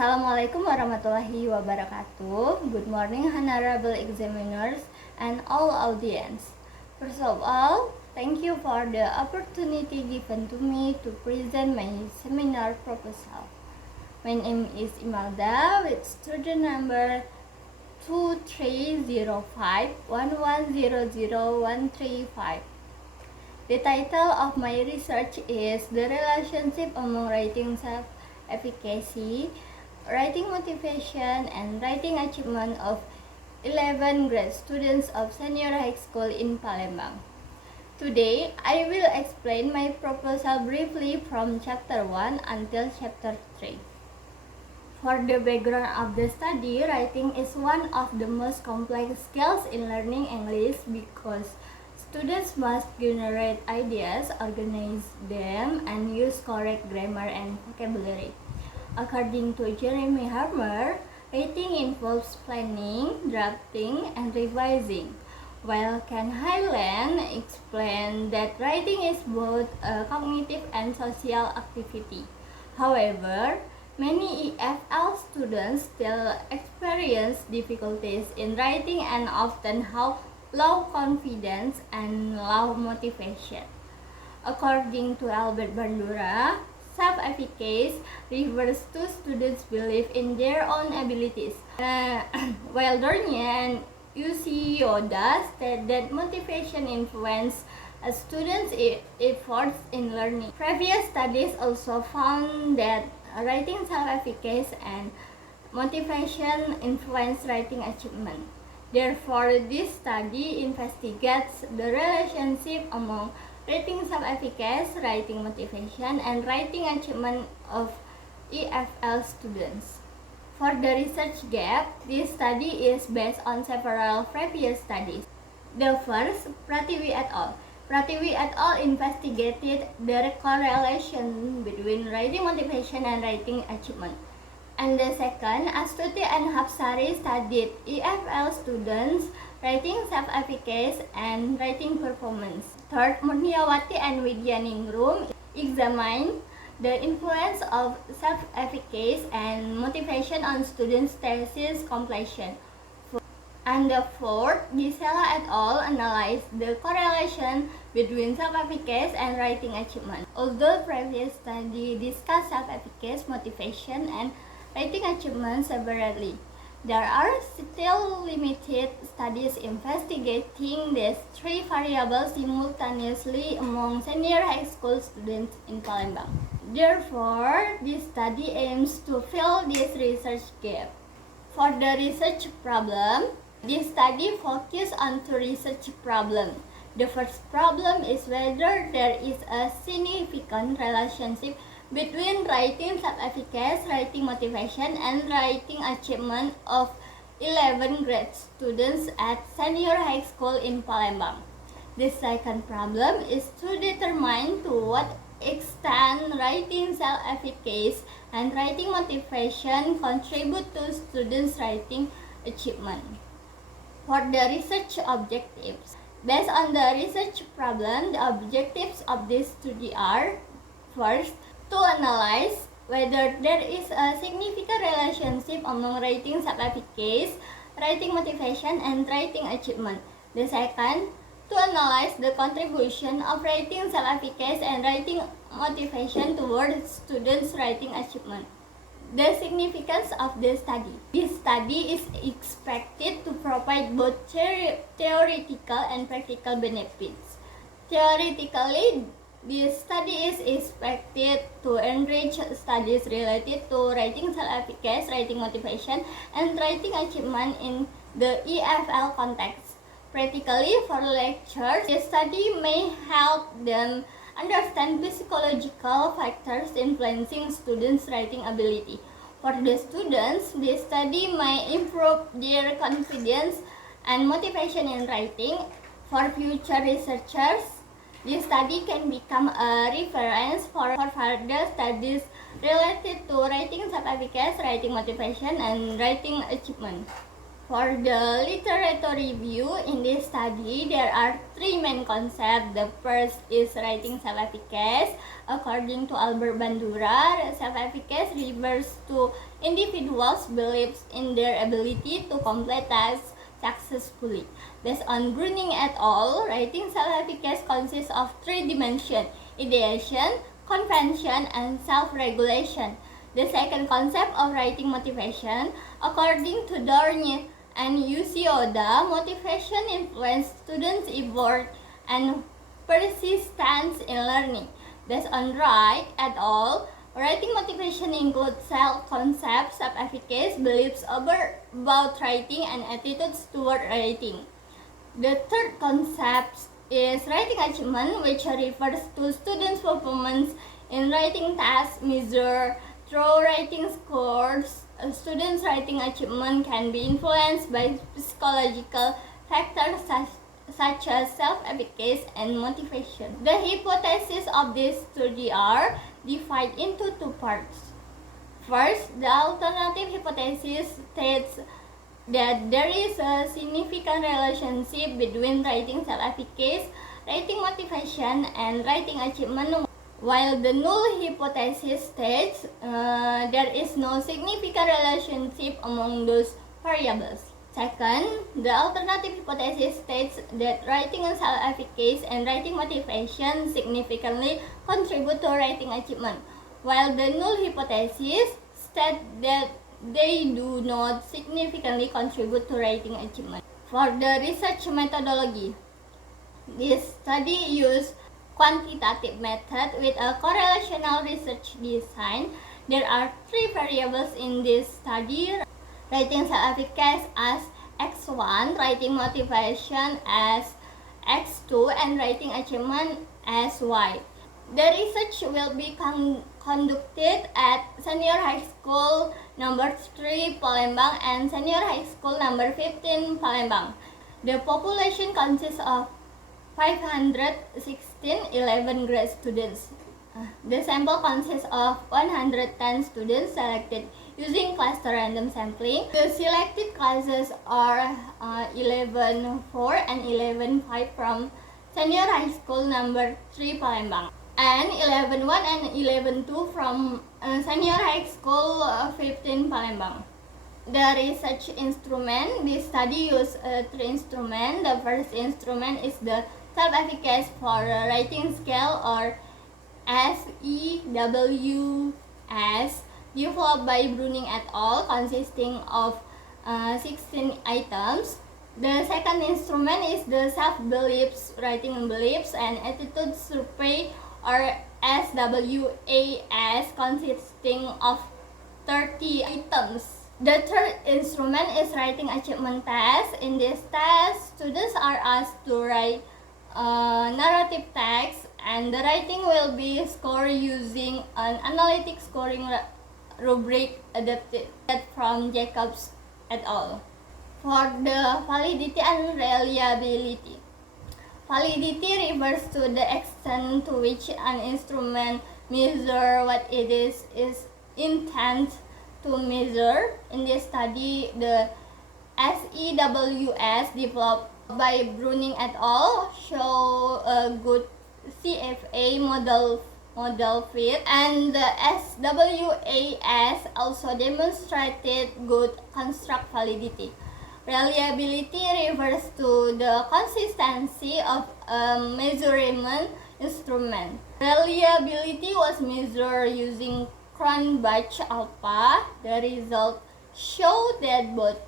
Assalamualaikum warahmatullahi wabarakatuh. Good morning, honorable examiners and all audience. First of all, thank you for the opportunity given to me to present my seminar proposal. My name is Imelda with student number 230511000135. The title of my research is The Relationship Among Writing Self-Efficacy, Writing Motivation, and Writing Achievement of 11 grade students of senior high school in Palembang. Today, I will explain my proposal briefly from chapter 1 until chapter 3. For the background of the study, writing is one of the most complex skills in learning English because students must generate ideas, organize them, and use correct grammar and vocabulary. According to Jeremy Harmer, writing involves planning, drafting, and revising, while Ken Highland explained that writing is both a cognitive and social activity. However, many EFL students still experience difficulties in writing and often have low confidence and low motivation. According to Albert Bandura, self-efficacy refers to students' belief in their own abilities, while Dornier and UC Yoda state that motivation influences a students' efforts in learning. Previous studies also found that writing self-efficacy and motivation influence writing achievement. Therefore, this study investigates the relationship among writing self-efficacy, writing motivation, and writing achievement of EFL students. For the research gap, this study is based on several previous studies. The first, Prativi et al. Prativi et al. Investigated the correlation between writing motivation and writing achievement. And the second, Astuti and Hapsari studied EFL students' writing self-efficacy and writing performance. Third, Murniawati and Widyaningrum examined the influence of self-efficacy and motivation on students' thesis completion. And the fourth, Gisela et al. Analyzed the correlation between self-efficacy and writing achievement. Although previous study discussed self-efficacy, motivation, and writing achievement separately, there are still limited studies investigating these three variables simultaneously among senior high school students in Palembang. Therefore, this study aims to fill this research gap. For the research problem, this study focuses on two research problems. The first problem is whether there is a significant relationship between writing self-efficacy, writing motivation, and writing achievement of 11 grade students at senior high school in Palembang. The second problem is to determine to what extent writing self-efficacy and writing motivation contribute to students' writing achievement. For the research objectives, based on the research problem, the objectives of this study are: first, to analyze whether there is a significant relationship among writing self-efficacy, writing motivation, and writing achievement. The second, to analyze the contribution of writing self-efficacy and writing motivation towards students' writing achievement. The significance of the study. This study is expected to provide both theoretical and practical benefits. Theoretically, this study is expected to enrich studies related to writing self-efficacy, writing motivation, and writing achievement in the EFL context. Practically, for lecturers, this study may help them understand psychological factors influencing students' writing ability. For the students, this study may improve their confidence and motivation in writing. For future researchers, this study can become a reference for further studies related to writing self-efficacy, writing motivation, and writing achievement. For the literature review in this study, there are three main concepts. The first is writing self-efficacy. According to Albert Bandura, self-efficacy refers to individuals' beliefs in their ability to complete tasks successfully. Based on Bruning et al., writing self-efficacy consists of three dimensions: ideation, convention, and self-regulation. The second concept of writing motivation, according to Dornier and Yoshioda, motivation influences students' effort and persistence in learning. Based on Wright et al., writing motivation includes self-concept, self-efficacy, beliefs about writing, and attitudes toward writing. The third concept is writing achievement, which refers to students' performance in writing tasks measured through writing scores. Students' writing achievement can be influenced by psychological factors such as self-efficacy and motivation. The hypotheses of this study are divided into two parts. First, the alternative hypothesis states that there is a significant relationship between writing self-efficacy, writing motivation, and writing achievement, while the null hypothesis states there is no significant relationship among those variables. Second, the alternative hypothesis states that writing self-efficacy and writing motivation significantly contribute to writing achievement, while the null hypothesis states that they do not significantly contribute to writing achievement. For the research methodology, this study used quantitative method with a correlational research design. There are three variables in this study: writing self-efficacy as X1, writing motivation as X2, and writing achievement as Y. The research will be conducted at Senior High School number 3 Palembang and Senior High School number 15 Palembang. The population consists of 516 11 grade students. The sample consists of 110 students selected using cluster random sampling. The selected classes are 11-4 and 11-5 from Senior High School number 3 Palembang, and 11-1 and 11-2 from Senior High School 15 Palembang. The research instrument, this study used three instruments. The first instrument is the self-efficacy for writing scale, or SEWS, developed by Bruning et al., consisting of 16 items. The second instrument is the self-beliefs, writing beliefs and attitude survey, or SWAS, consisting of 30 items. The third instrument is writing achievement test. In this test, students are asked to write narrative text, and the writing will be scored using an analytic scoring rubric adapted from Jacobs et al. For the validity and reliability, validity refers to the extent to which an instrument measures what it is intended to measure. In this study, the SEWS developed by Bruning et al. Show a good CFA model fit, and the SWAS also demonstrated good construct validity. Reliability refers to the consistency of a measurement instrument. Reliability was measured using Cronbach alpha. The result showed that both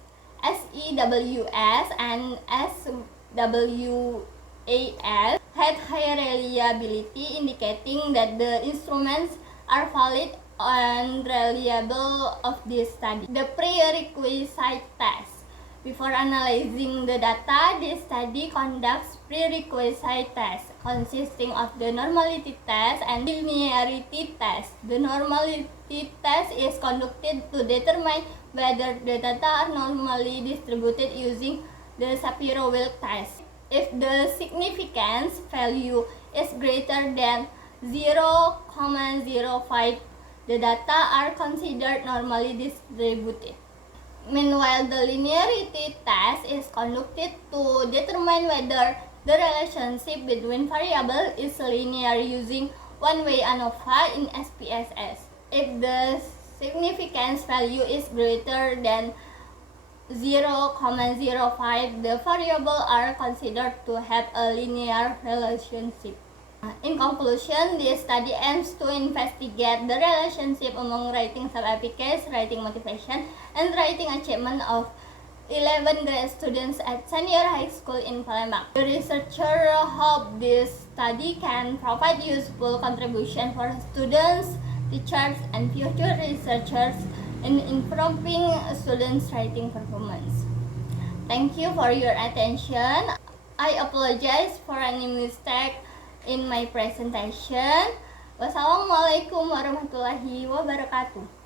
SEWS and SWAS had high reliability, indicating that the instruments are valid and reliable of this study. The prerequisite test. Before analyzing the data, this study conducts prerequisite tests consisting of the normality test and linearity test. The normality test is conducted to determine whether the data are normally distributed using the Shapiro-Wilk test. If the significance value is greater than 0,05, the data are considered normally distributed. Meanwhile, the linearity test is conducted to determine whether the relationship between variables is linear using one-way ANOVA in SPSS. If the significance value is greater than 0,05, the variables are considered to have a linear relationship. In conclusion, this study aims to investigate the relationship among writing self-efficacy, writing motivation, and writing achievement of 11 grade students at Senior High School in Palembang. The researcher hope this study can provide useful contribution for students, teachers, and future researchers in improving students' writing performance. Thank you for your attention. I apologize for any mistake in my presentation. Wassalamualaikum warahmatullahi wabarakatuh.